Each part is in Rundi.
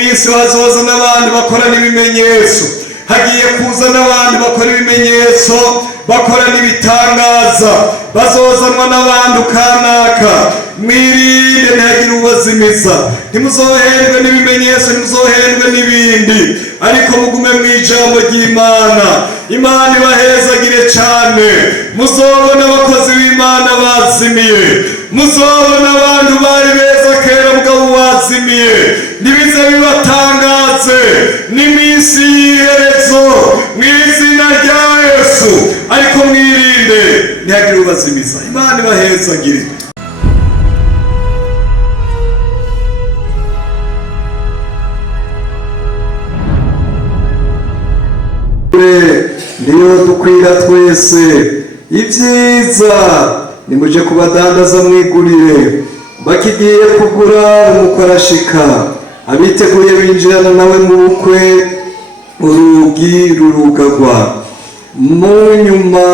minsi hazoza n'abandi bakora n'ibimenyetso, hagiye kuza n'abandi bakora ibimenyetso bakora n'ibitangaza, bazozanwa n'abantu kanaka. Mwirinde ntihagire ubazimiza, ntimuzohendwe n'ibimenyetso, ntimuzohendwe n'ibindi, ariko mugume mu ijambo ry'Imana. Imana ibahezagire cyane. Muzobona abakozi b'Imana bazimiye, muzobona abantu bari beza kera mugabo bazimiye. Nibize bibatangaze n'iminsi y'iherezo mu izina rya Yesu, ariko mwirinde ntihagire ubazimiza. Imana ibahezagire. Niyo dukwira twese ibyiza, nimuje kubadandaza mwigurire, bakigiye kugura umukorashika, abiteguye binjirana nawe mu bukwe, urugi rurugagwa. Mu nyuma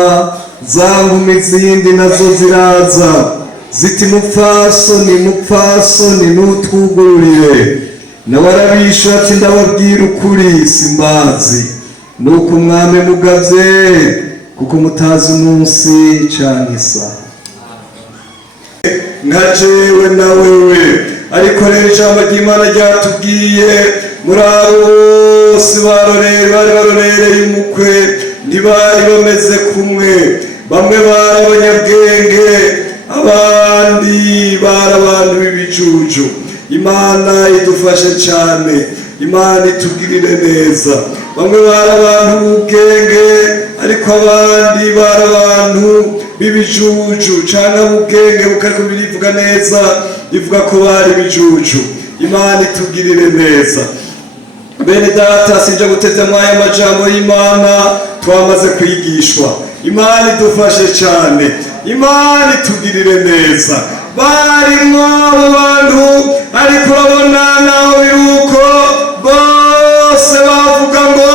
za nkumi zindi nazo ziraza ziti mupfasoni, mupfasoni n'utwugururire. Nawe arabisha ati ndababwira ukuri simbazi, nuko umwami mugavye kuko mutazi umunsi canke isaha. Nka jewe na wewe, ariko rero ijambo ry'Imana ryatubwiye muri abo bose bari barorereye umukwe ntibari bameze kumwe. Bamwe bari abanyabwenge, abandi bari abantu b'ibijuju. Imana idufashe cyane, Imana itugirire neza. Bamwe bari abantu b'ubwenge, ariko abandi bari abantu b'ibijuju cyangwa ubwenge bukariko birivuga neza, bivuga ko bari bijuju. Imana itugirire neza. Bene data, sinje guteza mwaya majambo y'Imana twamaze kwigishwa. Imana idufashe cyane, Imana itugirire neza. Barimo abantu ariko urabona naho biruko bose bavuga ngo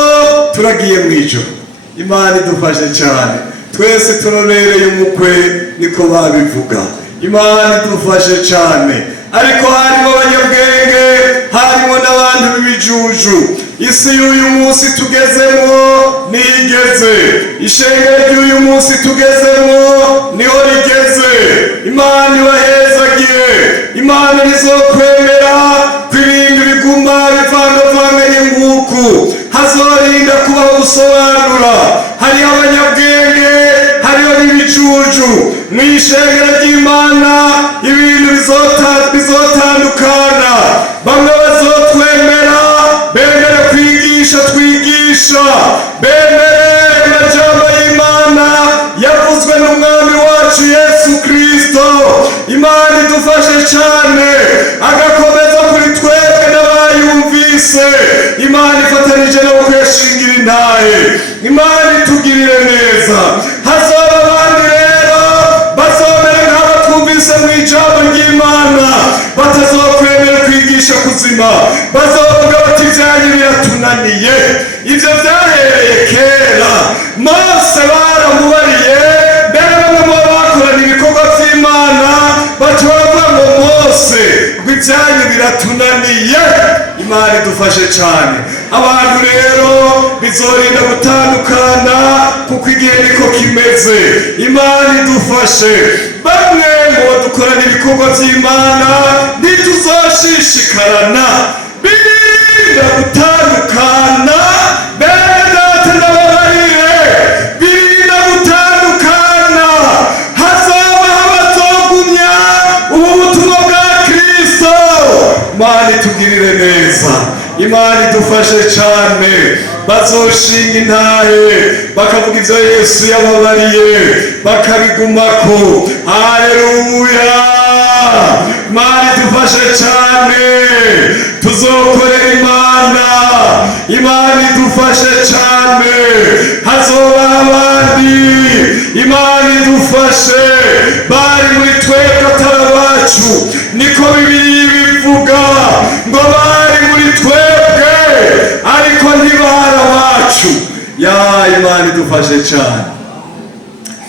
turagiye mu ijoro. Imana idufashe cyane. Twese turorereye umukwe niko babivuga. Imana idufashe cyane. Ariko harimo abanyabwenge, harimo n'abantu b'ibijuju. Isi y'uyu munsi tugezemo nigeze, ishengero ry'uyu munsi tugezemo niho rigeze. Imana ibahezagire. Imana nizokwemera kw'ibintu biguma bivangavanganye nguku, hazorinda kubaho gusobanura. Hariho abanyabwenge, hariho n'ibijuju. Mw'ishengero ry'Imana ibintu bizotandukana. Bamwe bazotwemera, bemere kwigisha twigisha, bemere amajambo y'Imana yavuzwe n'umwami wacu Yesu Kristo. Imana idufashe cyane, agakomeza kuri twebwe n'abayumvise. Imana ifatanije no kweshingira intahe. Imana itugirire neza. Hazoba abandi rero bazomera nk'abatwumvise mu ijambo ry'Imana, batazokwemera kwigisha kuzima. Bazovuga bati ibyanyu biratunaniye. Ibyo byahereye kera. Mose baramubariye, mbere bamwe mu bakorana ibikorwa by'Imana baca baravuga ngo Mose, ngo ibyanyu biratunaniye. Imana idufashe cyane. Abantu rero bizorinda gutandukana kuko igihe niko kimeze. Imana idufashe. Bamwe mu badukorana ibikorwa by'Imana ntituzoshishikarana, birinda gutandukana. Bene data ndababarire, birinda gutandukana. Hazoba abazogumya ubu butumwa bwa Kristo. Imana itugirire neza. Imana idufashe cyane. Bazoshinga intahe bakavuga ibyo Yesu yababariye bakabigumako. Haleluya. Imana idufashe cyane. Tuzokorera Imana. Imana idufashe cyane. Hazoba abandi. Imana idufashe. Bari muri twebwe atari abacu, niko Bibiliya bivuga ngo bari muri twebwe ariko ntibari abacu. Imana idufashe cyane.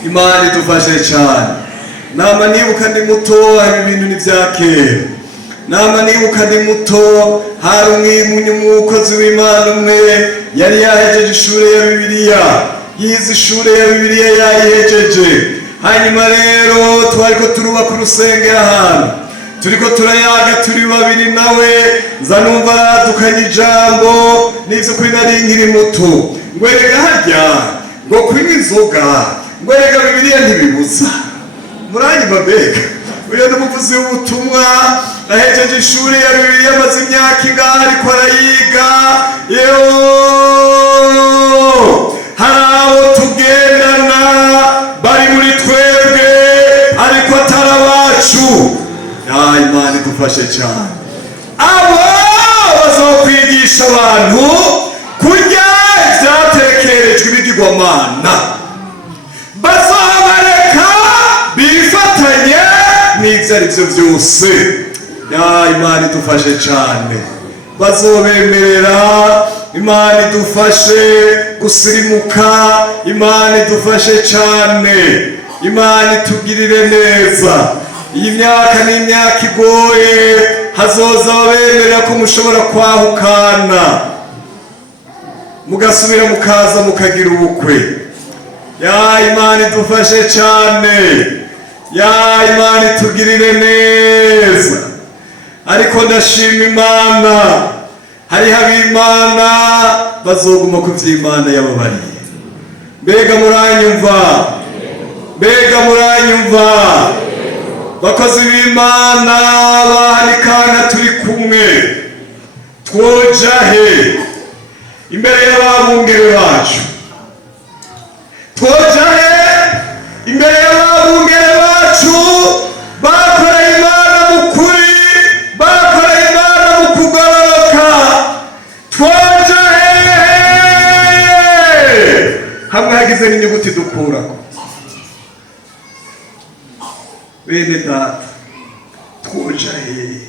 Imana idufashe cyane. Nama nibuka ndi muto, ibi bintu ni bya kera. nama nibuka ndi muto hari umukozi w'Imana umwe yari yahejeje ishure ya Bibiliya, yize ishure ya Bibiliya yayihejeje. Hanyuma rero twariko turubaka urusengero ahantu, turiko turayaga turi babiri nawe, nza numva aradukanye ijambo n'ivy'ukuri nari nkiri muto, ngo erega harya ngo kunywa inzoga ngo erega Bibiliya ntibibuza. Muranyumva mbega? Uyu ni umuvuzi w'ubutumwa ahejeje ishuri ya Bibiliya, amaze imyaka ingahe ariko arayiga. Hari abo tugendana bari muri twebwe ariko atari abacu. Imana idufashe cyane. Abo bazokwigisha abantu kurya ibyatekerejwe ibigirwamana, bazobareka bifatanye n'ibyo ari byo byose. Imana idufashe cyane. Bazobemerera, Imana idufashe gusirimuka, Imana idufashe cyane, Imana itugirire neza. Iyi myaka ni imyaka igoye, hazoza ababemerera ko mushobora kwahukana mugasubira mukaza mukagira ubukwe. Imana idufashe cyane, Imana itugirire neza. Ariko ndashima Imana, hariho ab'Imana bazoguma ku vy'Imana yababariye. Mbega muranyumva? Mbega muranyumva? Bakozi b'Imana bahanikana turi kumwe, twoja he imbere y'ababungere bacu? Twoja he imbere y'ababungere bacu bakoreye Imana mu kuri, bakoreye Imana mu kugororoka? Twoja he hamwe hagize n'inyuguti dukurako? Bene data, twoja he?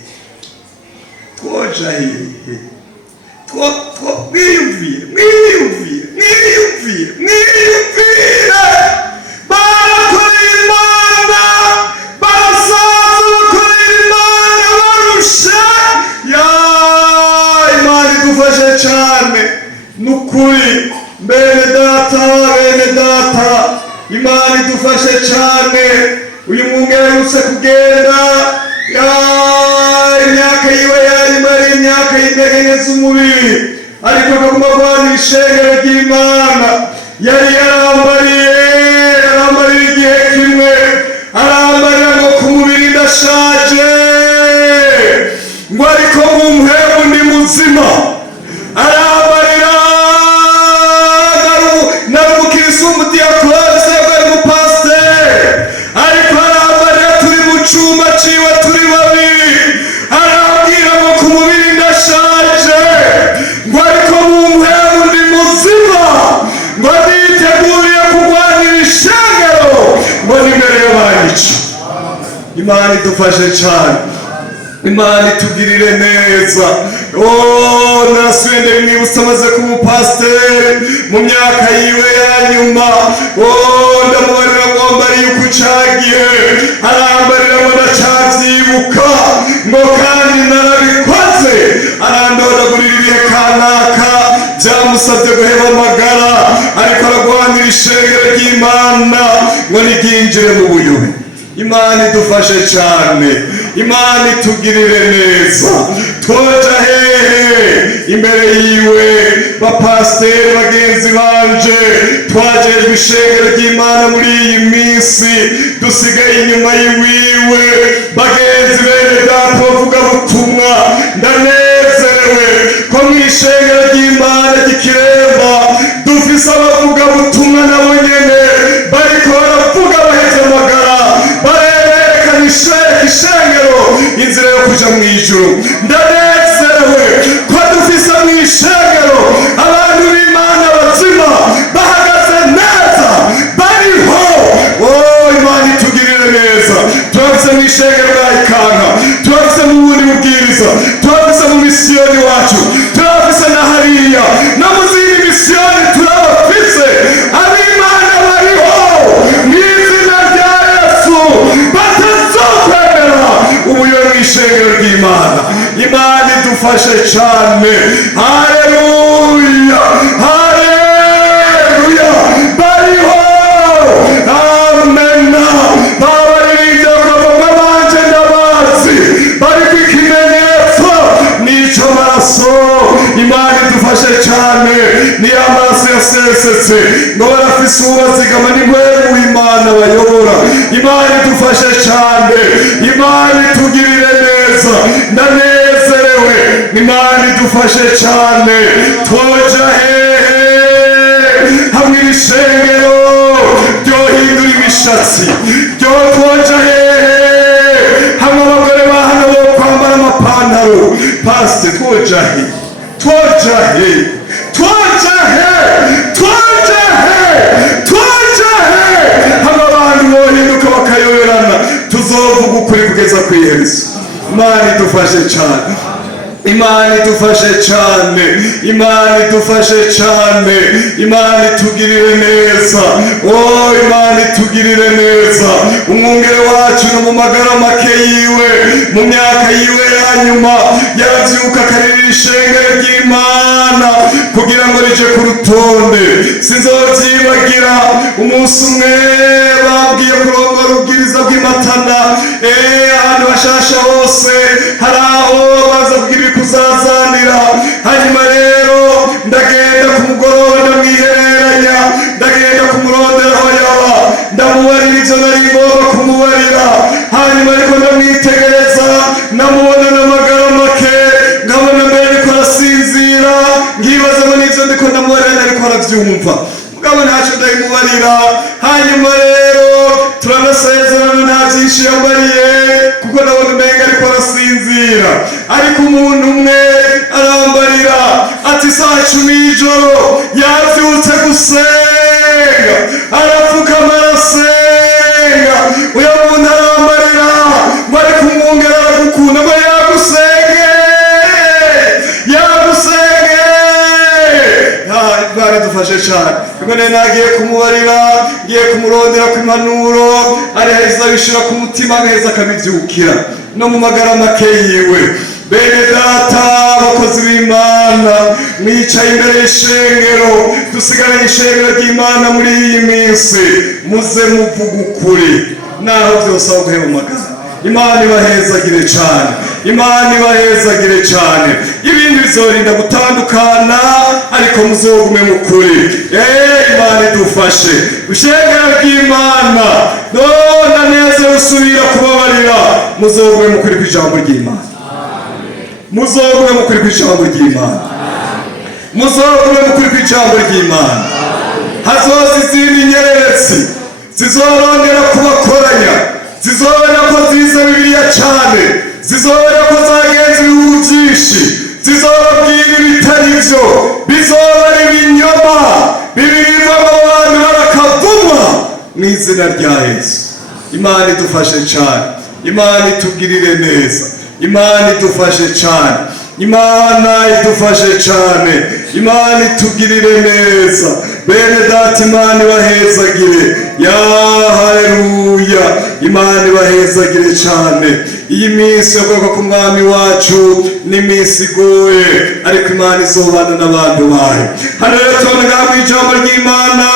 Twoja he? Mwiyumvire barakoreye Imana, barasaza bakoreye Imana barusha. Imana idufashe cyane nukuri. Bene data, Imana idufashe cyane. Uyu mwungere aherutse kugenda, imyaka yiwe yarimo ari imyaka y'intege z'umubiri, ariko akaguma guharanira ishengero ry'Imana. Yari yarambariye igihe kimwe, arambarira ngo ku mubiri ndashaje, ngo ariko mu mpemu ndi muzima. Arambarira nari umukirisi w'umudiyakoni, ari umupasiteri, ariko arambarira turi mu cuma ciwe turi babiri. Arambwira ngo ku mubiri ndashaje, ngo ariko mu mpemu ndi muzima, ngo niteguriye kurwanira ishengero, ngo n'imbere y'abanyica. Imana idufashe cyane, Imana itugirire neza. Narasubende mwibutsa amaze kuba umupasiteri mu myaka yiwe ya nyuma. Ndamubarira ngo wambariye uko ucagiye, arambarira ngo ndacavyibuka, ngo kandi narabikoze. Arandodagurira ibihe kanaka byamusabye guheba amagara, ariko aragwanira ishengero ry'Imana ngo niryinjire mu buyobe. Imana idufashe cyane, Imana itugirire neza. Twoja hehe imbere yiwe? Bapasiteri bagenzi banje, twajejwe ishengero ry'Imana muri iyi minsi, dusigaye inyuma yiwiwe. Bagenzi bene data bavuga butumwa, ndanezerewe ko mu ishengero ry'Imana ry'Ikiremba dufise abavuga butumwa nabo nyene bariko baravuga baheze amagara, barerekana ishengero inzira yo kuja mu ijuru. Ndanezerewe ko dufise mu ishengero abantu b'Imana bazima bahagaze neza, bariho. Imana itugirire neza. Turafise mu ishengero bwa Ikanka, turafise mu bundi bubwiriza, turafise mu misiyoni wacu, turafise na idufashe cyane. Haleluya, haleluya, bariho amena babaririmbye bakavuga banje ndabazi, bari ku ikimenyetso n'icyo maraso. Imana idufashe cyane, niyo amaraso yasesetse ngo barafise ubazigama ni mwemu w'Imana bayobora. Imana idufashe cyane, Imana itugirire neza, ndanezerewe. Imana idufashe cyane, twoja hehe hamwe irishengero ryohindura imishatsi, ryo twoja hehe hamwe abagore bahana bo kwambara amapantaro. Pastor, twoja he, twoja he, twoja he, twoja he, twoja he hamwe abantu bohinduka bakayoberana. Tuzovuga ukuri kugeza ku iherezo. Imana idufashe cyane, Imana idufashe cyane, Imana idufashe cyane, Imana itugirire neza. Oh, Imana itugirire neza. Umwungere wacu no mu magara make yiwe, mu myaka yiwe ya nyuma yaravyuka akarira ishengero ry'Imana kugira ngo rije ku rutonde. Sinzovyibagira umunsi umwe babwiye kurongora ubwiriza bw'Imatana, ahantu bashasha hose hari aho baza kugira kuzazanira. Hanyuma rero ndagenda ku mugoroba ndamwihereranya, ndagenda kumurondera aho yaba, ndamubarira ivyo nari ngomba kumubarira. Hanyuma ariko ndamwitegereza, ndamubona n'amagara make, nkabona mbere ariko arasinzira, nkibaza ngo n'ivyo ndiko ndamubarira ariko aravyumva, mugabo ntaco ndabimubarira. Hanyuma rero turanasezerana, nta vyinshi yambariye kuko ndabona umenga ariko arasinzira. Ariko umuntu umwe arambarira ati saa 10 y'ijoro yavyutse gusenga, arapfukama arasenga. Uyo muntu arambarira ngo ariko umwungere aragukunda, ngo yagusenge, yagusenge. Imana idufashe cyane. None nagiye kumubarira, ngiye kumurondera ku impanuro, ariheza bishira ku mutima, agaheza akabivyukira no mu magara make yiwe. Bene data, abakozi b'Imana, mwicaye imbere y'ishengero, dusigaranye ishengero ry'Imana muri iyi minsi, muze muvuga ukuri naho byose aho guhemagara. Imana ibahezagire cyane, Imana ibahezagire cyane. Ibindi bizorinda gutandukana ariko muzogume mu kuri. Imana idufashe. Ishengero ry'Imana, none neza usubira kubabarira, muzogume mu kuri kw'ijambo ry'Imana, muzogume mu kuri kw'ijambo ry'Imana, muzogume mu kuri kw'ijambo ry'Imana. Hazoza izindi nyeretsi zizorondera kubakoranya, zizobona ko zize Bibiliya cyane, zizobona ko zagenze ibihugu byinshi, zizobabwira ibitari byo, bizoba ari ibinyoma bibirirwamo abantu barakavumwa mu izina rya Yesu. Imana idufashe cyane, Imana itugirire neza, Imana idufashe cyane, Imana idufashe cyane, Imana itugirire neza. Bene data, Imana ibahezagire. Ya haleluya, Imana ibahezagire cyane. Iyi minsi yo kuvuka ku mwami wacu ni minsi igoye, ariko Imana izobana n'abantu bayo. Hano rero tubona ngaha mu ijambo ry'Imana,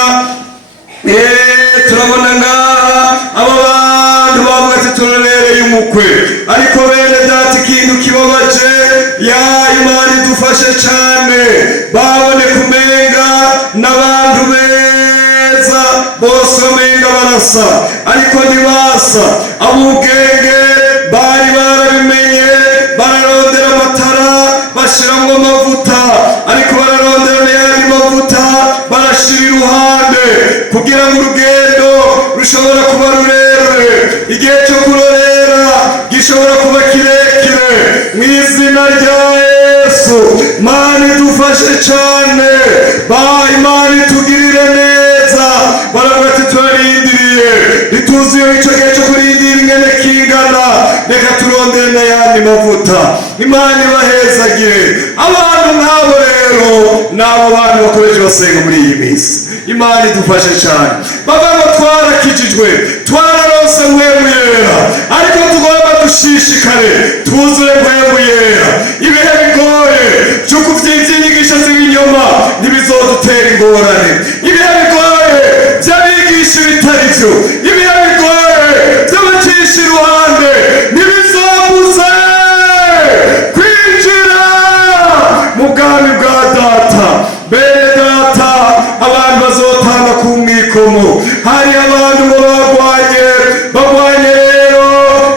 turabona ngaha aba bantu bavuga ati turorereye umukwe. Ariko bene data, ikintu kibabaje, ya Imana idufashe cyane, babone kumenga n'abantu beza, bose bamenga barasa ariko ntibasa. Abubwenge bari barabimenye, bararondera amatara bashiramo amavuta, ariko bararondera n'ayandi mavuta barashira iruhande kugira ngo urugendo rushobora kuba rurerure, igihe cyo kurorera gishobora kuba kirekire. Mu izina rya Yesu, Imana idufashe cyane, Imana itugirire neza. Baravuga ati turarindiriye, ntituzi icyo gihe cyo kurindira ingene kingana, reka turondere n'ayandi mavuta. Imana ibahezagire. Abantu nk'abo rero n'abo bantu bakomeje basenga muri iyi minsi. Imana idufashe cyane. Baba ngo twarakijijwe, twararonse mpwemu yera, ariko tugomba dushishikare twuzure mpwemu yera. Ibihe bigoye byo kuvyivya inyigisho z'ibinyoma ntibizodutera ingorane. Ibihe bigoye by'abigisha ibitari byo, ibihe bigoye by'abacisha iruhande ntibizobuze kwinjira mu bwami bwa data. Bene data, abantu bazotanga ku mwikomo. Hari abantu ngo bagwanye rero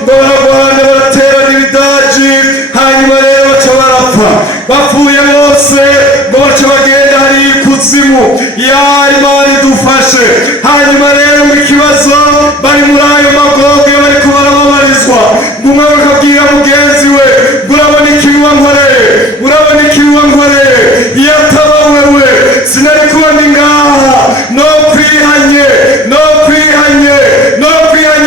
ngo baragwana baraterana ibidaji, hanyuma rero baca barapfa. Bapfuye bose ngo baca bagenda hari ikuzimu. Ya Imana idufashe. Hanyuma rero mu kibazo bari muri ayo magogo bariko barababarizwa, umwe bakabwira mugenzi we, urabona ikibi wankoreye, urabona ikibi wankoreye, iyo ataba wewe sinari kuba ndi ngaha. No kwihanye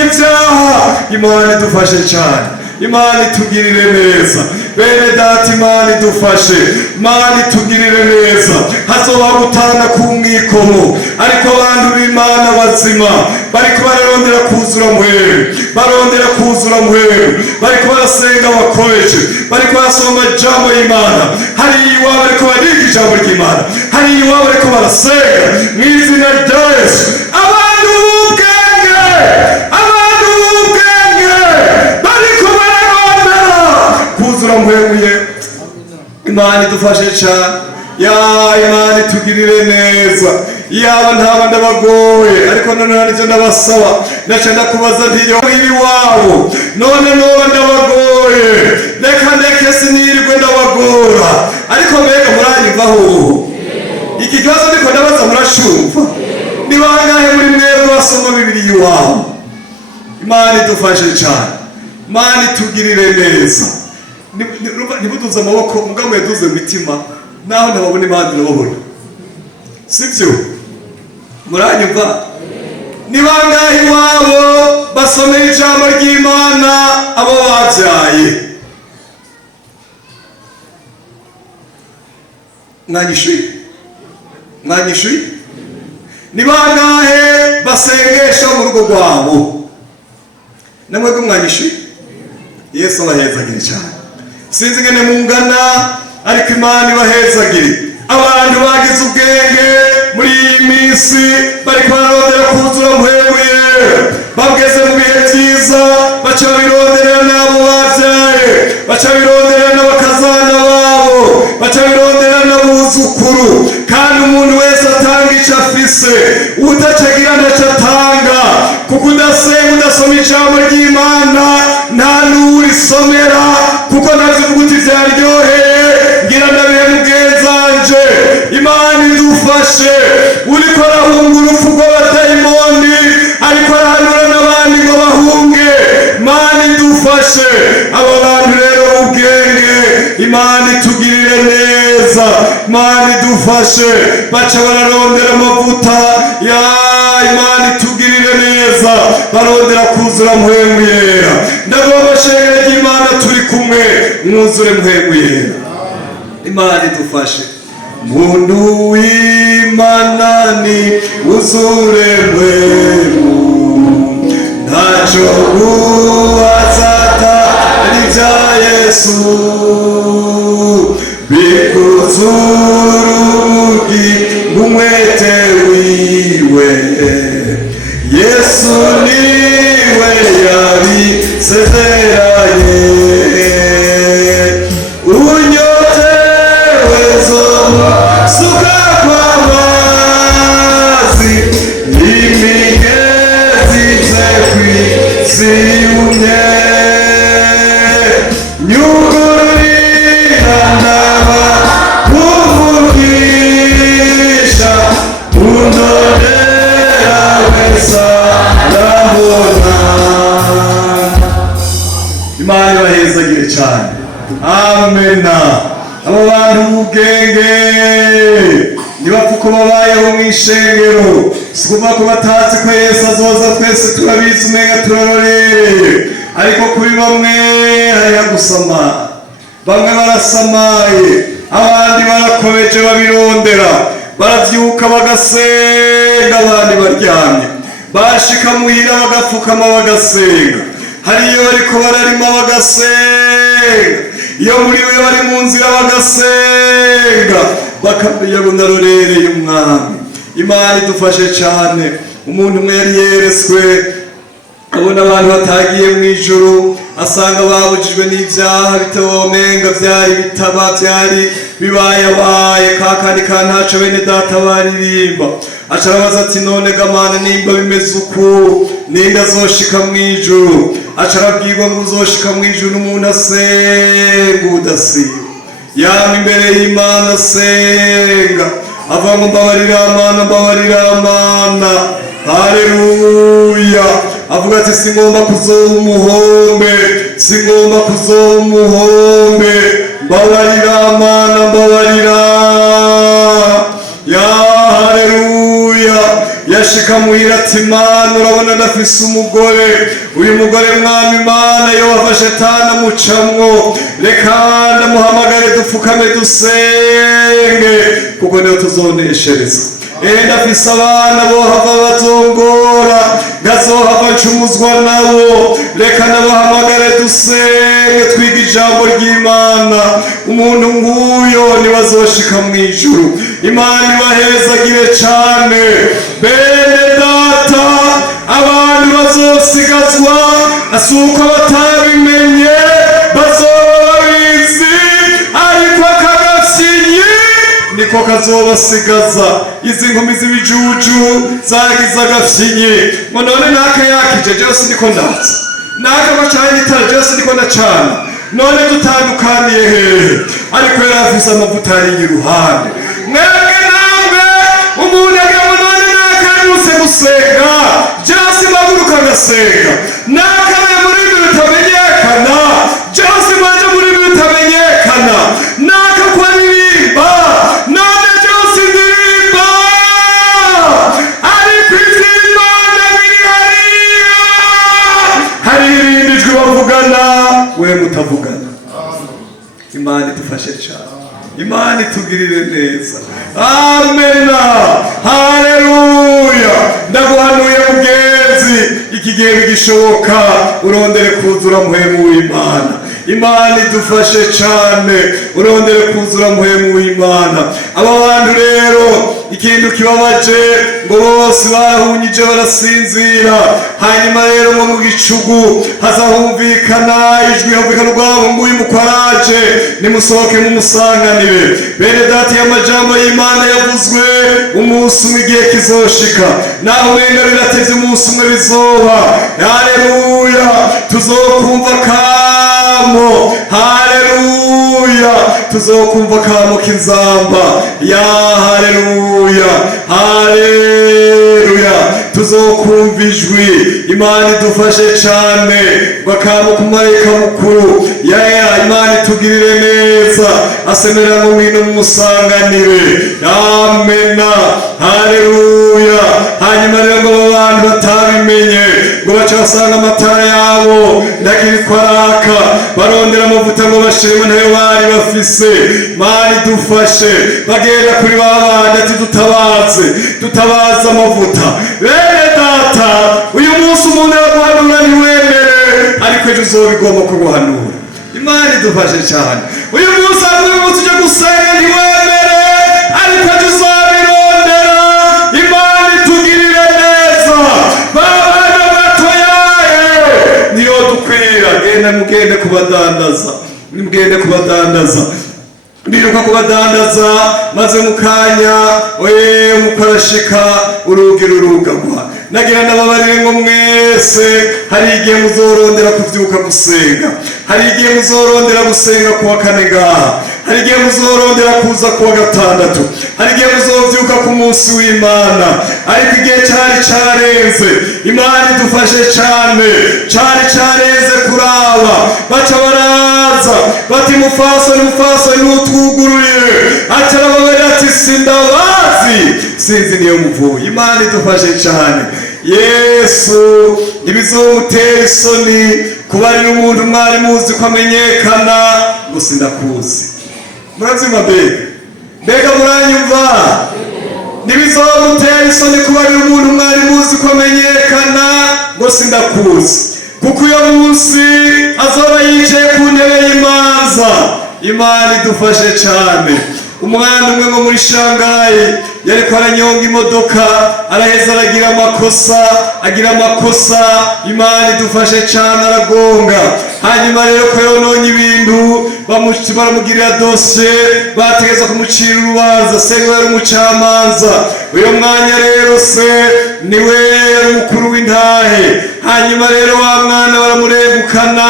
ibyaha. Imana idufashe cyane, Imana itugirire neza. Bene data, Imana idufashe, Imana itugirire neza. Hazoba gutana ku mwikomo, ariko abantu b'Imana bazima bariko bararondera kuzura mpwemu, barondera kuzura mpwemu, bariko barasenga bakomeje, bariko barasoma ijambo y'Imana. Hari iwabo bariko bariga ijambo ry'Imana, hari iwabo bariko barasenga mu izina rya Yesu. Abantu b'ubwenge bariko bararondera kuzura mpwemu ye. Imana idufashe cyane. Ya Imana itugirire neza. Yaba ntaba ndabagoye, ariko none nicyo ndabasaba. Naca ndakubaza ntiyo iwabo none noba ndabagoye, reka sinirwe ndabagora. Ariko mbega muranyumvaho? Iki kibazo ndiko ndabaza murashumva? Ni bangahe muri mwebwe basoma Bibiliya iwabo? Imana idufashe cyane, Imana itugirire neza. Nibuduze amaboko mugabo yaduze imitima, naho ntababona Imana irababona. Sibyo? Muranyumva? Ni bangahe iwabo basomera ijambo ry'Imana abo babyaye? Mwanyishuye? Ni bangahe basengesha mu rugo rwabo? Namwebwe mwanyishuye? Yesu abahezagire cyane. Sinzi ngene mungana, ariko Imana ibahezagire. Abantu bagize ubwenge muri iyi minsi bariko bararondera kuzura mpwemu yera. Bageze mu bihe byiza baca bironderera n'abo bavyaye, baca bironderera n'abakazana babo, baca bironderera n'abuzukuru. Kandi umuntu wese atanga ico afise, utacagira ntaco atanga. Kuko udasenga udasoma ijambo ry'Imana nta n'urisomera, kuko ntazivuga uti vyaryoheye ngira ndabihe mugenzanje. Imana idufashe. Uriko arahunga urupfu rw'abadayimoni, ariko arahanura n'abandi ngo bahunge. Imana idufashe. Abo bantu rero ubwenge, Imana itugirire neza, Imana idufashe. Baca bararondera amavuta. Ya Imana itugirire neza, barondera kuzura mpwemu yera. Ndagomba shengere ry'Imana turi kumwe, mwuzure mpwemu yera. Imana idufashe. Muntu w'Imana ni uzure mpwemu, ntaco guhazata n'ibya Yesu. Bikuzura ubugingo umwete wiwe, Yesu niwe yabisezeranye. Unyotewe zosuka kw'amazi, imigezi ze kw'isi yumye. Nyugururira ndabakuvugisha, undondera wesa ndabona. Imana ibahezagire cyane. Amena. Abo bantu b'ubwenge ntibapfa uko babayeho mu ishengero. Si ukuvuga ko batazi ko Yesu azoza, twese turabizi umenga turaroreye. Ariko kuri bamwe hariho gusama, bamwe barasamaye, abandi barakomeje babirondera, baravyuka bagasenga, abandi baryamye, bashika muhira bagapfukama bagasenga, hariyo bariko bararima bagasenga, iyo muri we bari mu nzira bagasenga, bakamenya ngo ndarorereye umwami. Imana idufashe cyane. Umuntu umwe yari yeretswe abona abantu batagiye mu ijuru, asanga babujijwe n'ibyaha bitomenga byari bitaba, byari bibayabaye kakandi kantaco bene data baririmba. Aca arabaza ati none gamana nimba bimeze uku ninde azoshika mu ijuru? Aca arabwirwa ngo uzoshika mu ijuru n'umuntu asenga udasiba, yama imbere y'Imana asenga, avuga ngo mbabarira Mana, mbabarira Mana. Haleluya. Avuga ati singomba kuzoba umuhombe, singomba kuzoba umuhombe, mbabarira Mana, mbabarira. Ya haleluya. Yashika muhira ati Mana, urabona ndafise umugore, uyu mugore mwami Mana iyo wafashe tana mucamwo, reka ndamuhamagare dupfukame dusenge, kuko niyo tuzoneshereza. Ndafise abana bohava bazongora, ngazohava ncumuzwa nabo, reka ndabahamagare dusenge twiga ijambo ry'Imana. Umuntu nguyo nibazoshika mu ijuru. Imana ibahezagire cane. Bene data, abantu bazosigazwa asuko batabimenye, bazoba babizi, ariko akagafyinyi niko kazobasigaza. Izi nkumi z'ibijuju zagize agafyinyi, ngo none naka yakije jewe sindiko ndaza, naka bacanye itara jewe sindiko ndacana, none dutandukaniye hehe? Ariko yari afise amavuta ari iruhande. Mwebwe namwe umuntu agamo none naka yuse gusenga, jewe simaguruka ngasenga, naka muri bitamenyekana, jewe simaje muri bitamenyekana, naka kwa ririmba, none jewe sindirimba, ariko ivy'Imana biri hariya. Hari irindi jwi bavugana, we mutavugana. Imana idufashe cyane, Imana itugirire neza. Amena. Haleluya. Ndaguhanuye mugenzi, iki gihe bigishoboka urondere kuzura muhemu w'Imana. Imana idufashe cyane, urondere kuzura muhemu w'Imana. Aba bantu rero ikintu kibabaje ngo bose barahunyije barasinzira, hanyuma rero ngo mu gicugu hazahumvikana ijwi, humvikana urwabo ngo uyu mukwaraje nimusohoke mumusanganire. Bene data, y'amajambo y'Imana yavuzwe umunsi umwe igihe kizoshika, naho wenda biratevye umunsi umwe bizoba. Haleluya. Tuzokumva kamo, haleluya, tuzokumva kamo k'inzamba. Ya haleluya, haleluya, tuzokumva ijwi. Imana idufashe cane, bakamo kumarayika mukuru. Ya Imana itugirire neza, asemera ngo wino mumusanganire. Amena. Haleluya. Hanyuma rero ngo abantu batabimenye ngo baca basanga amatara yabo ndakiriko araka, barondera amavuta ngo bashiremo ntayo bari bafise. Imana idufashe, bagenda kuri babandi ati dutabaze, dutabaze amavuta. Bene data, uyu munsi umuntu yaguhanura ntiwemere, ariko ejo uzobigomba kuguhanura. Imana idufashe cyane. Uyu munsi ujya gusenga ntiwemere, ariko ejo uzabirondera. Imana itugirire neza. Babana batoyaye niyo dukwira. Genda mugende kubadandaza, nimugende kubadandaza, biruka kubadandaza, maze mukanya mukorashika urugi rurugagwa. Nagira ndababarire ngo mwese hari igihe muzorondera kuvyuka gusenga, hari igihe muzorondera gusenga kuwa kane ngaha, hari igihe muzorondera kuza kuwa gatandatu, hari igihe muzovyuka ku munsi w'Imana, ariko igihe cari carenze. Imana idufashe cane, cari carenze kuraba. Baca baraza bati mufasoni, mufasoni n'utwugururire. Aca arababarira ati sindabazi, sinzi niyo muvuye. Imana idufashe cane. Yesu ntibizomutera isoni kubarira umuntu mwari muzi ko amenyekana ngo sindakuzi. murabyumva mbega muranyumva? ntibizomutera isoni kubarira umuntu mwari muzi ko amenyekana ngo sindakuzi, kuko uyo munsi azoba yicaye ku ntebe y'imanza. Imana idufashe cyane. umwana umwe ngo muri Shanghai yariko aranyonga imodoka, araheza agira amakosa, Imana idufashe cyane, aragonga. hanyuma rero ko yononye ibintu baramugirira dosiye, bategeza kumucira urubanza. se niwe yari umucamanza. uyo mwanya rero se niwe yari umukuru w'intahe. hanyuma rero wa mwana baramuregukana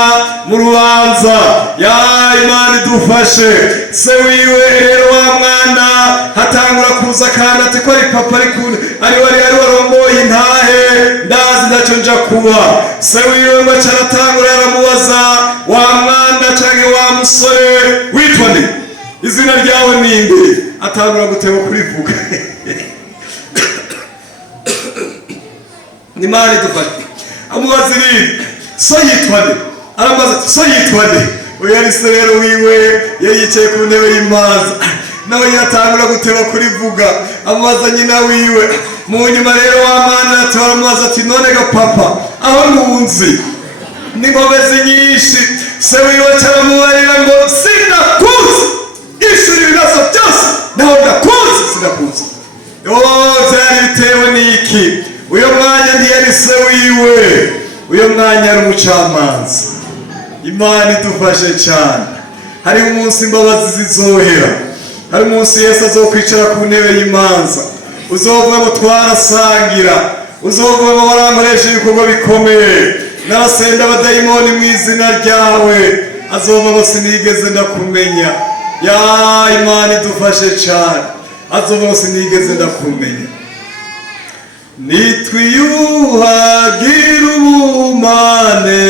mu rubanza. Imana idufashe. se wiwe rero wa mwana hatangura kuza kandi ati ko ari papa ari warongoye intahe, ndazi ntacyo nja kuba. se wiwe ngo aratangura aramubaza, wa mwana canke wa musore witwa nde? izina ryawe ninde? atangura guteba kurivuga. Imana idufashe. amubaza irindi, so yitwa nde? aramubaza ati so yitwa nde? uyu yari se rero wiwe yari yicaye ku ntebe y'imanza, nawe yatangura guteba kurivuga. amubaza nyina wiwe. mu nyuma rero wa mwana baramubaza ati none ga papa, aho ntunzi n'ingomezi nyinshi. se wiwe caramubarira ngo sindakuzi, ishuri ibibazo byose naho ndakuzi, sindakuzi. vyari bitewe n'iki? uyo mwanya ntiyari se wiwe, uyo mwanya ari umucamanza. Imana idufashe cyane. hari umunsi imbabazi zizohera, hari umunsi Yesu azokwicara ku ntebe y'imanza. uzovuga ngo twarasangira, uzovuga ngo warankoresha ibikorwa bikomeye, narasenda abadayimoni mu izina ryawe. azovuga ngo sinigeze ndakumenya. Imana idufashe cyane. azovuga ngo sinigeze ndakumenya. nitwiyuhagira ubumane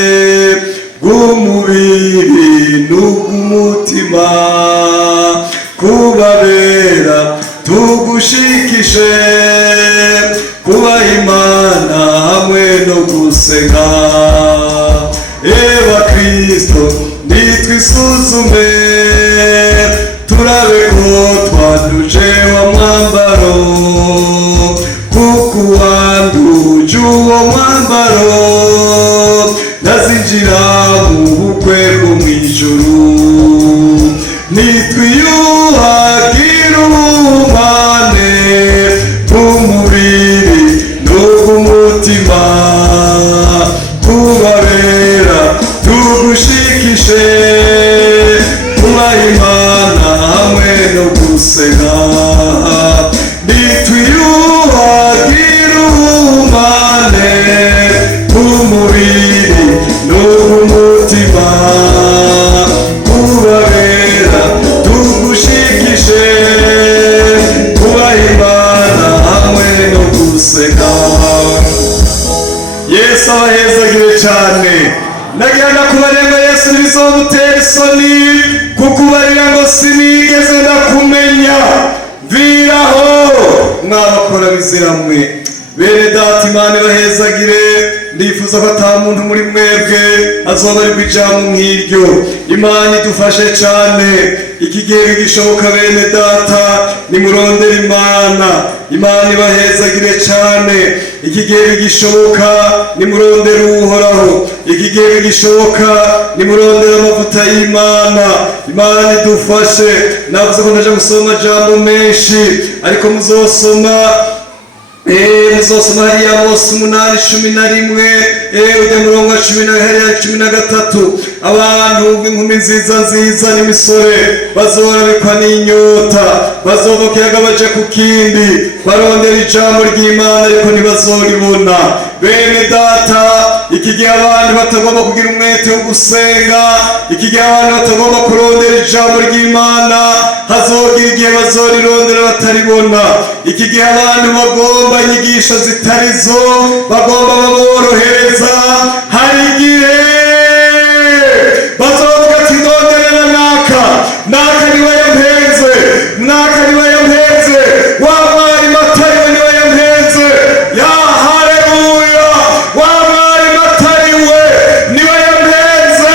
bw'umubiri n'ubw'umutima, kubabera tugushikishe, kubaha Imana hamwe no gusenga. eba Kristo nitwisuzume, turabe ko twanduje wa mwambaro, kuko wanduje uwo mwambaro nazinjira mu bukwe bwo mw'ijuru. nitwiyuhagira ubumane bw'umubiri n'ubw'umutima, kubabera tugushikishe, kubaha Imana hamwe no gusenga. nitwiyuhagira ubumane bw'umubiri n'ubw'umutima, kubabera tugushikishe, kubaha Imana hamwe no gusenga. Yesu abahezagire cyane. nagira ndakubarira Yesu ntibizomutera isoni kukubarira ngo sinigeze ndakumenya. viraho mwabakora biziramwe. bene data, Imana ibahezagire. ndifuza ko ata muntu muri mwebwe azobarirwa ijambo nk'iryo. Imana idufashe cyane. iki gihe gishoboka bene data, nimurondere Imana. Imana ibahezagire cyane. iki gihe gishoboka, nimurondere Uhoraho. iki gihe gishoboka, nimurondere amavuta y'Imana. Imana idufashe. navuze ko ndaje gusoma amajambo menshi, ariko muzosoma hariya Mose 8:11, ujya murongo wa 13. abantu b'inkumi nziza n'imisore bazorabikwa n'inyota, bazova ku kiyaga baje ku kindi, barondera ijambo ry'Imana ariko ntibazoribona. bene data, iki gihe abantu batagomba kugira umwete wo gusenga, iki gihe abantu batagomba kurondera ijambo ry'Imana, hazogira igihe bazorirondera bataribona. iki gihe abantu bagomba inyigisho zitarizo, bagomba baborohereza. hari igihe bazovuga ati ndonderera naka niwe yampenze, naka niwe yampenze, wa mwari Matayo niwe yampenze. haleluya! wa mwari Matayo niwe yampenze.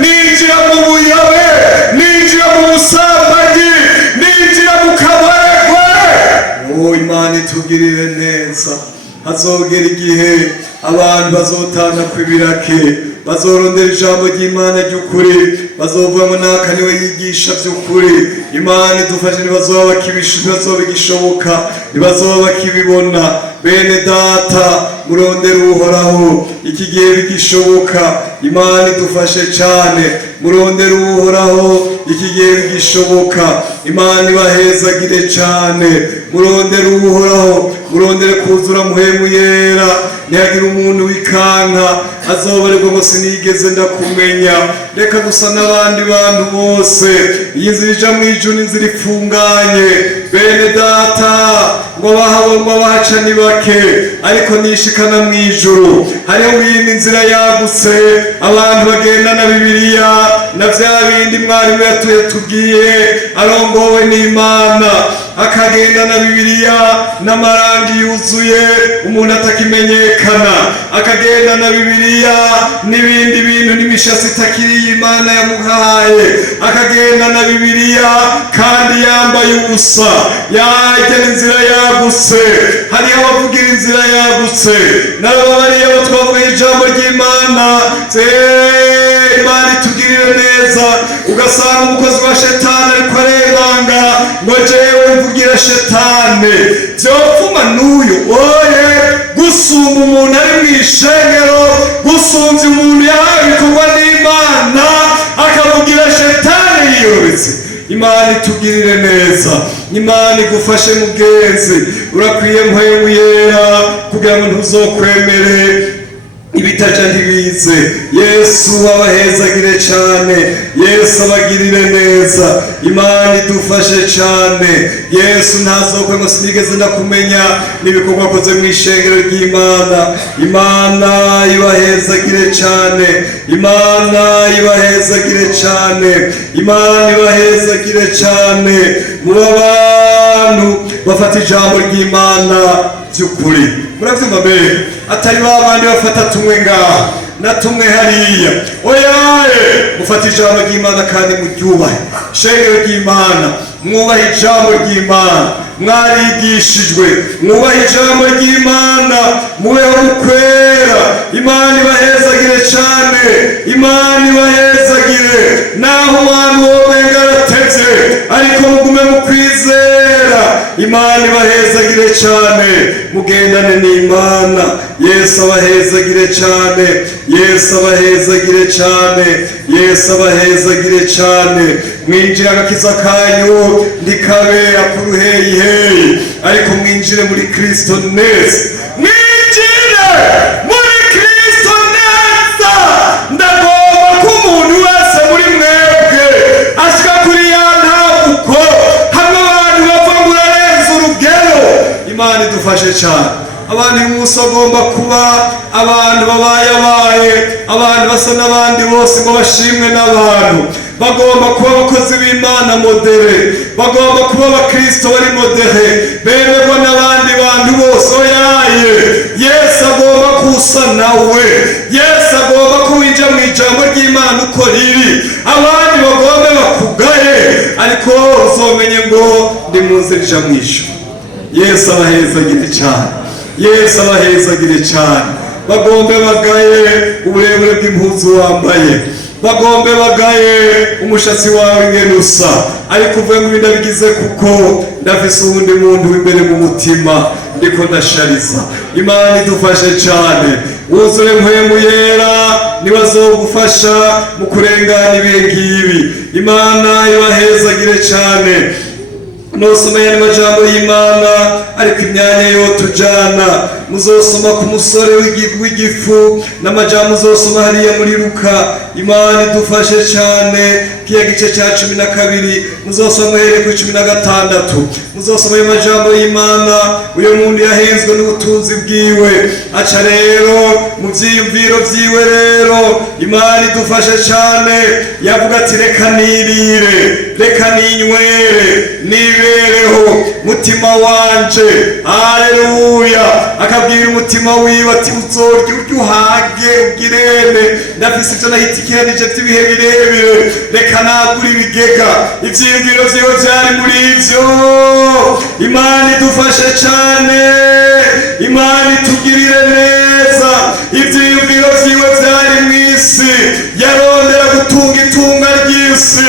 ninjira mu buyobe, ninjira mu busambanyi, itugirire neza. Hazogera igihe abantu bazotanga kw'ibirake, bazorondera ijambo ry'Imana ry'ukuri, bazovamo n'aka niwe yigisha by'ukuri. Imana idufashe, ntibazoba bakigishoboka, ntibazoba bakibibona. Bene data, murondera uhoraho iki gihe bigishoboka. Imana idufashe cyane, murondera uhoraho iki gihe bigishoboka. Imana ibahezagire cyane, murondera uhoraho, murondere kuzura muhemu yera. Ntihagire umuntu wikanka azobarirwa ngo sinigeze ndakumenya. Reka gusa n'abandi bantu bose, iyi nzira ija mu ijuru n'inzira ifunganye. Bene data, ngo abahaca ni bake, ariko nishikana mu ijuru. Hariho iyindi nzira yagutse, abantu bagenda na Bibiliya na vya bindi mwarimu yatubwiye, arongowe n'Imana, akagenda na Bibiliya n'amarangi yuzuye umuntu atakimenyekana, akagenda na Bibiliya n'ibindi bintu n'imishatsi itakiriye Imana yamuhaye, akagenda na Bibiliya kandi yambaye ubusa. Yajya inzira yagutse, hariho abavugira inzira yagutse, nabo bariya batwavuga ijambo ry'Imana. Imana itugirire neza. Ugasanga umukozi wa shetani ariko arebanga ngo jewe mvugira shetani. Vyopfuma n'uyu oye gusumba umuntu ari mw'ishengero, gusumvya umuntu yahawe ibikorwa n'Imana akavugira shetani yiyobetse. Imana itugirire neza, Imana igufashe mugenzi. Urakwiye mpwemu yera kugira ngo ntuzokwemere ibitaja ntibize. Yesu abahezagire cyane, Yesu abagirire neza. Imana idufashe cyane. Yesu ntazokwe ngo sinigeze ndakumenya n'ibikorwa akoze mu ishengero ry'Imana. Imana ibahezagire cyane, Imana ibahezagire cyane, Imana ibahezagire cyane. Mu bantu bafata ijambo ry'Imana by'ukuri, muravyumva mbere atari babandi bafata tumwe ngaha na tumwe hariya. Oyaye mufata ijambo ry'Imana kandi muryubahe. Ishengero ry'Imana, mwubahe ijambo ry'Imana, mwarigishijwe, mwubahe ijambo ry'Imana, mubeho mukwera. Imana ibahezagire cyane, Imana ibahezagire. Naho abantu bobenga aratevye, ariko mugume mu kwizera. Imana ibahezagire cyane, mugendane n'Imana. Yesu abahezagire cyane, Yesu abahezagire cyane, Yesu abahezagire cyane. Mwinjire agakiza kanyu ndikabe akuruheyiheyi, ariko mwinjire muri Kristo neza. Mwinjire muri Kristo neza. Ndagomba ko umuntu wese muri mwebwe ashika kuri ya ntabuko, hamwe abantu bava ngo urarenza urugero. Imana idufashe cyane. Abantu bose bagomba kuba abantu babaye, abantu basa n'abandi bose ngo bashimwe n'abantu. Bagomba kuba abakozi b'Imana modere, bagomba kuba abakristo bari modere, bemerwa n'abandi bantu bose. Oyaye Yesu agomba kusa nawe, Yesu agomba kuwinjira mu ijambo ry'Imana uko riri. Abandi bagombe bakugaye, ariko uzomenye ngo ndi mu nzira ija mu ijuru. Yesu abahezagire cyane, Yesu abahezagire cyane. Bagombe bagaye uburebure bw'impuzu wambaye, bagombe bagaye umushatsi wawe ingene usa, ariko uvuye ngo ndabigize kuko ndafise uwundi muntu w'imbere mu mutima ndiko ndashariza. Imana idufashe cyane. Wuzure mpwemu yera niwe azogufasha mu kurengana ibihe ngibi. Imana ibahezagire cyane. Nosomeye n'amajambo y'Imana, ariko imyanya yo tujana muzosoma ku musore w'igifu n'amajambo muzosoma hariya muri Luka. Imana idufashe cyane. Kiya gice cya 12 muzosoma muhere ku 16 muzosoma amajambo y'Imana. Uyo muntu yahenzwe n'ubutunzi bwiwe, aca rero mu vyiyumviro vyiwe. Rero Imana idufashe cyane. Yavuga ati reka nirire, reka ninywere, nibereho mutima wanje. Haleluya. akabwira umutima wiwe ati uzorya urya uhage ugirene, ndafise ivyo nahitikiranije vy'ibihe birebire, reka nagura ibigega. Ivyiyumviro vyiwe vyari muri ivyo. Imana idufashe cane, Imana itugirire neza. Ivyiyumviro vyiwe vyari mw'isi, yarondera gutunga itunga ry'isi,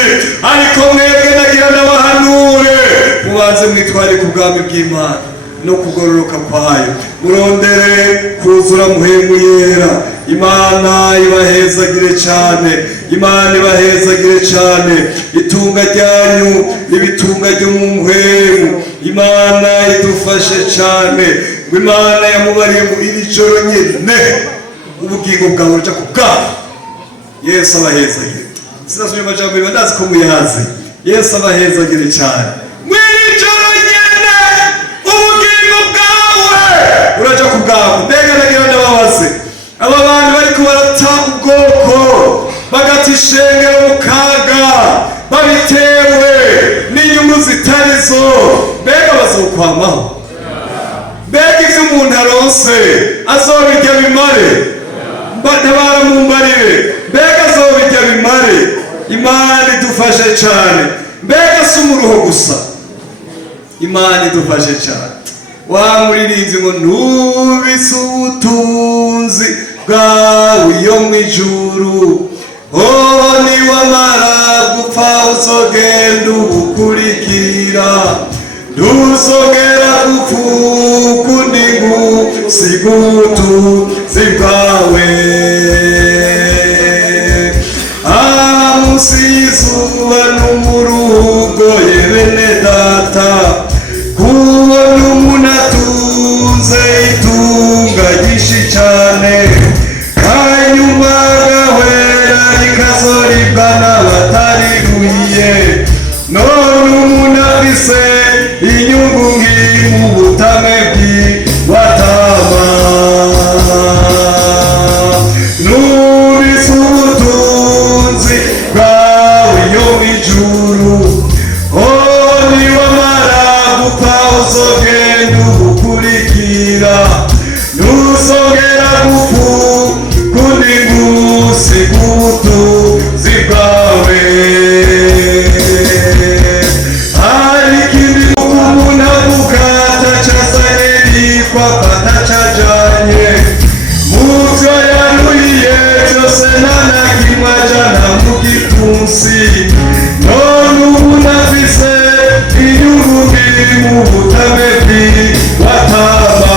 ariko mwebwe nagira n'abahanure mubanze mwitwarike ubwami bw'Imana no kugororoka kwayo, murondere kuzura muhemu yera. Imana ibahezagire cane, Imana ibahezagire cane. Itunga ryanyu n'ibitunga ryo mu mpwemu. Imana idufashe cane. Imana yamubariye mu iri joro nyene ubugingo bwawe buja ku bwabo. Yesu abahezagire. Sinasubira amajambo biba ndazi ko muyazi. Yesu abahezagire cane. Mw'iri joro nyene ubugingo bwawe uraja ku bwabo. Mbega nagira ndababaze aba bantu bariko barata ubwoko bagata ishengero mu kaga babitewe n'inyungu zitarizo, mbega bazokwamaho? Mbega ivyo umuntu aronse azobirya bimare? Ntabara mumbarire, mbega azobirya bimare? Imana idufashe cane. Mbega si umuruho gusa, Imana idufashe cane. Wa muririnzi ngo nubise ubutunzi bwawe iyo mw'ijuru, oh niwamara gupfa uzogenda ubukurikira, ntuzongera gupfa ukundi ngusiga ubutunzi bwawe. Munsi y'izuba n'umurugo yebene data, kubona umuntu atunze itunga ryinshi cane, hanyuma agahwera rikazoribwa n'abatariruhiye. None umuntu afise inyungu nkiri mu butame bw'iwatama, nubise ubutunzi bwawe iyo mw'ijuru, oh niwamara gupfa uzogenda ubukurikira, ntuzongera gupfa ukundi ngusiga ubutunzi bwawe. Hari ikindi umuntu avuga atacazanye yitwa atacajanye, muvyo yanuriye vyose nta na kimwe ajana mu gipfunsi. None umuntu afise inyungu mbiri mu butame bw'iwatama,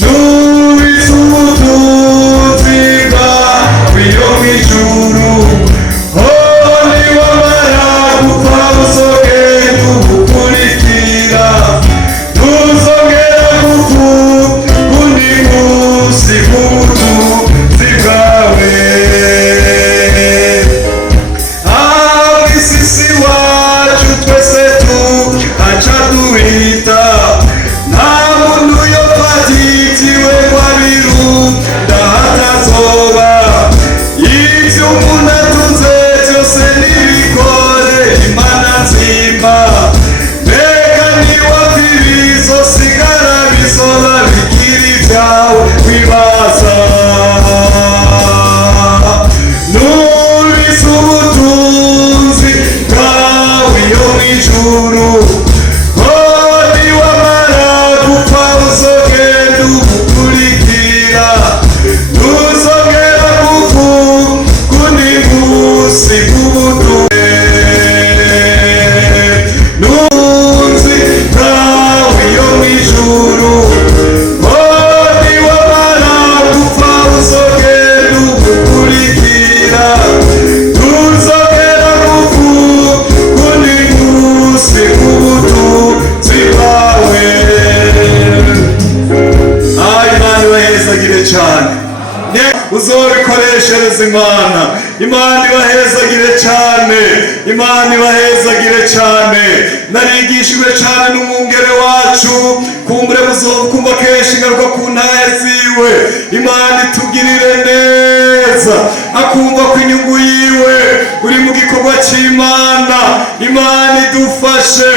nubise ubutunzi bwawe iyo mw'ijuru, oh niwamara gupfa uzogenda ubukurikira, ntuzongera gupfa ukundi ngusiga ubutunzi bwawe. Ab'isi wacu twese tuhaca duhita, nta muntu yofatitiwe kw'abirunda hatazoba. Ivyo umuntu atunze vyose nibikore Imana nzimba, mbega niwapfa ibizosigara bizoba bikiri ivyawe wibaza. Nubise ubutunzi bwawe iyo mw'ijuru, oh niwamara gupfa uzogenda ubukurikira, ntuzongera gupfa ukundi ngusiga ubutunzi bwawe iyo mw'ijuru, oh niwamara gupfa uzogenda ubukurikira, ntuzongera gupfa ukundi ngusiga ubutunzi bwawe. Imana ibahezagire cane, uzobikoreshereza Imana. Imana ibahezagire cane, Imana ibahezagire cane. Narigishijwe cane n'umwungere wacu, kumbure muzokumva kenshi ngaruka ku ntahe ziwe. Imana itugirire neza, akumva ko inyungu yiwe uri mu gikorwa c'Imana. Imana idufashe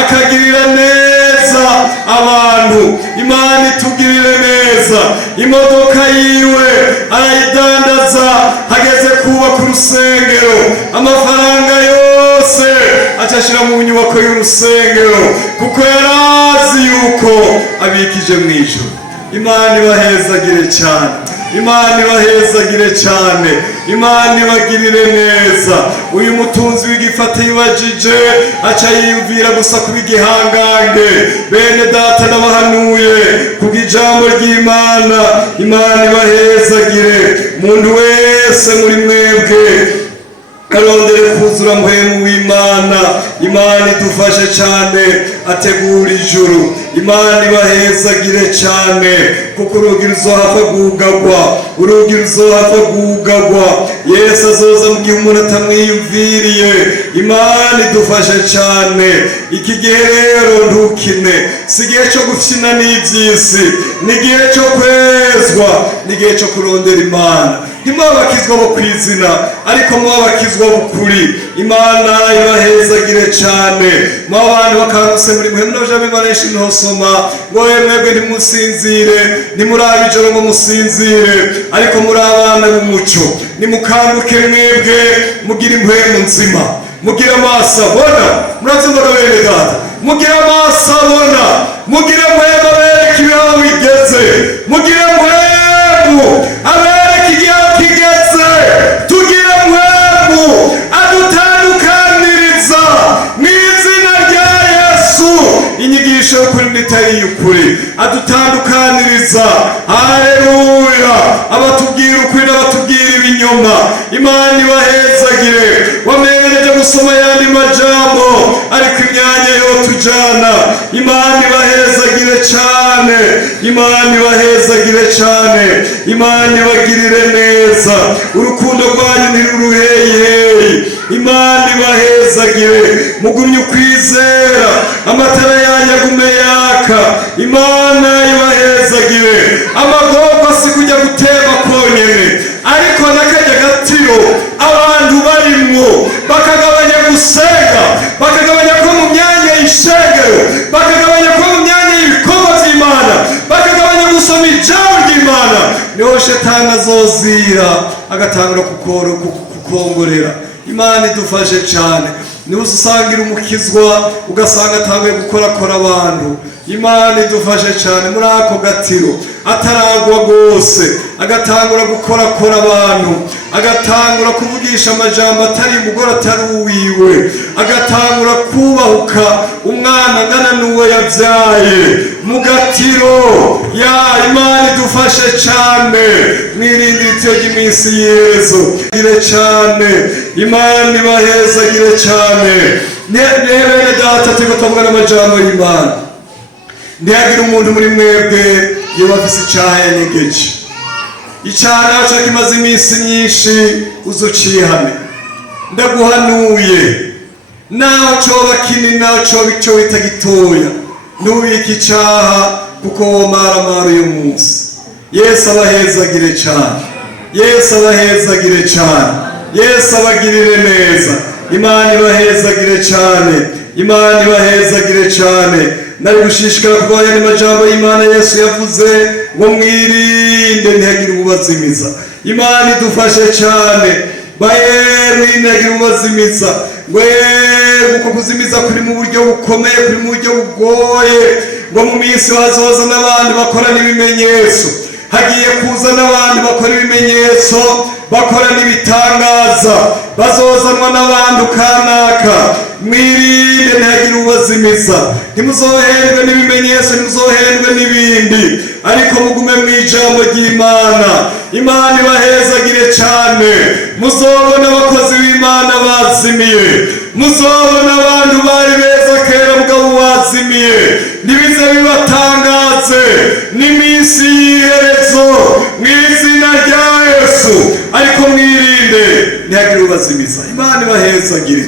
akagirira neza neza abantu. Imana itugirire neza. Imodoka yiwe arayidandaza, hageze kubaka urusengero, amafaranga yose acashira mu nyubako y'urusengero, kuko yarazi yuko abikije mu ijuru. Imana ibahezagire cyane, Imana ibahezagire cyane, Imana ibagirire neza. Uyu mutunzi w'igifata yibajije, aca yiyumvira gusa kuba igihangange. Bene data ndabahanuye kubw'ijambo ry'Imana. Imana ibahezagire. Umuntu wese muri mwebwe karondere kuzura mpwemu w'Imana. Imana idufashe cyane ategura ijuru. Imana ibahezagire cyane, kuko urugi ruzohava rwugagwa, urugi ruzohava rwugagwa. Yesu azoza mu gihe umuntu atamwiyumviriye. Imana idufashe cyane. Iki gihe rero ntukine, si igihe cyo gukina n'iby'isi, ni igihe cyo kwezwa, ni igihe cyo kurondera Imana. Ntimwabakizwa bo kwizina, ariko mwabakizwa bukuri. Imana ibahezagire cyane. Mw'abantu bakangutse muri mwe munojame bareshi ntosoma ngo mwebwe ntimusinzire, ntimuraba ijoro ngo musinzire, ariko muri abana b'umuco. Nimukanguke mwebwe, mugire impwemu nzima, mugire amaso abona. Murabyumva bene data, mugire amaso abona, mugire impwemu abereka ibihaho bigeze, mugire impwemu abereka igihe kigeze. Tugire impwemu adutandukaniriza mu izina rya Yesu. Inyigisho y'ukuri n'itari y'ukuri adutandukaniriza. Haleluya. Abatubwira ukuri n'abatubwira ibinyoma. Imana ibahezagire. Wamenyereje gusoma yandi majambo, ariko imyanya yo tujana. Imana ibahezagire cyane, Imana ibahezagire cyane, Imana ibagirire neza. Urukundo rwanyu ntiruruheyiheyi. Imana ibahezagire. Mugumye ukwizera, amatara yanyu agume yaka. Imana ibahezagire. Amagorwa si kujya gutema konyene, ariko n'akajya gatiro abantu barimwo bakagabanya gusenga, bakagabanya ko mu myanya y'ishengero, bakagabanya ko mu myanya y'ibikorwa by'Imana, bakagabanya gusoma ijambo ry'Imana, niho shetani azozira agatangura kukongorera. Imana idufashe cyane. Niho usangira umukizwa ugasanga atanguye gukorakora abantu. Imana idufashe cyane. Muri ako gatiro ataragwa rwose, agatangura gukorakora abantu, agatangura kuvugisha amajambo atari umugore atari uwiwe, agatangura kubahuka umwana angana n'uwo yabyaye mu gatiro. Ya Imana idufashe cyane. Mwirinde ityo ry'iminsi y'Yesu gire cyane. Imana ibahezagire cyane. Bene data, turiko twavuga n'amajambo y'Imana. Ntihagire umuntu muri mwebwe yoba afise icyaha yanyegeje. Icyaha naco kimaze iminsi myinshi, uzucihane. Ndaguhanuye, naho coba kinini, naho coba ico bita gitoya, ntubike icyaha, kuko womaramara uyu munsi. Yesu abahezagire cyane, Yesu abahezagire cyane, Yesu abagirire neza. Imana ibahezagire cyane, Imana ibahezagire cyane. Nari gushishikara kurwanya n'amajambo y'Imana Yesu yavuze ngo mwirinde ntihagire ubazimiza. Imana idufashe cyane. Mwirinde ntihagire ubazimiza. Kuko kuzimiza kuri mu buryo bukomeye, kuri mu buryo bugoye. Ngo mu minsi hazoza n'abandi bakora n'ibimenyetso. Hagiye kuza n'abandi bakora ibimenyetso, bakora n'ibitangaza, bazozanwa n'abandi kanaka. Mwirinde ntihagire ubazimiza. Ntimuzoherwe n'ibimenyetso, ntimuzoherwe n'ibindi, ariko mugume mu ijambo ry'Imana. Imana ibahezagire cyane. Muzobona abakozi b'Imana bazimiye, muzobona abantu bari beza kera mugabo bazimiye. Nibize bibatangaze n'iminsi y'iherezo mu izina rya Yesu. Ariko mwirinde ntihagire ubazimiza. Imana ibahezagire.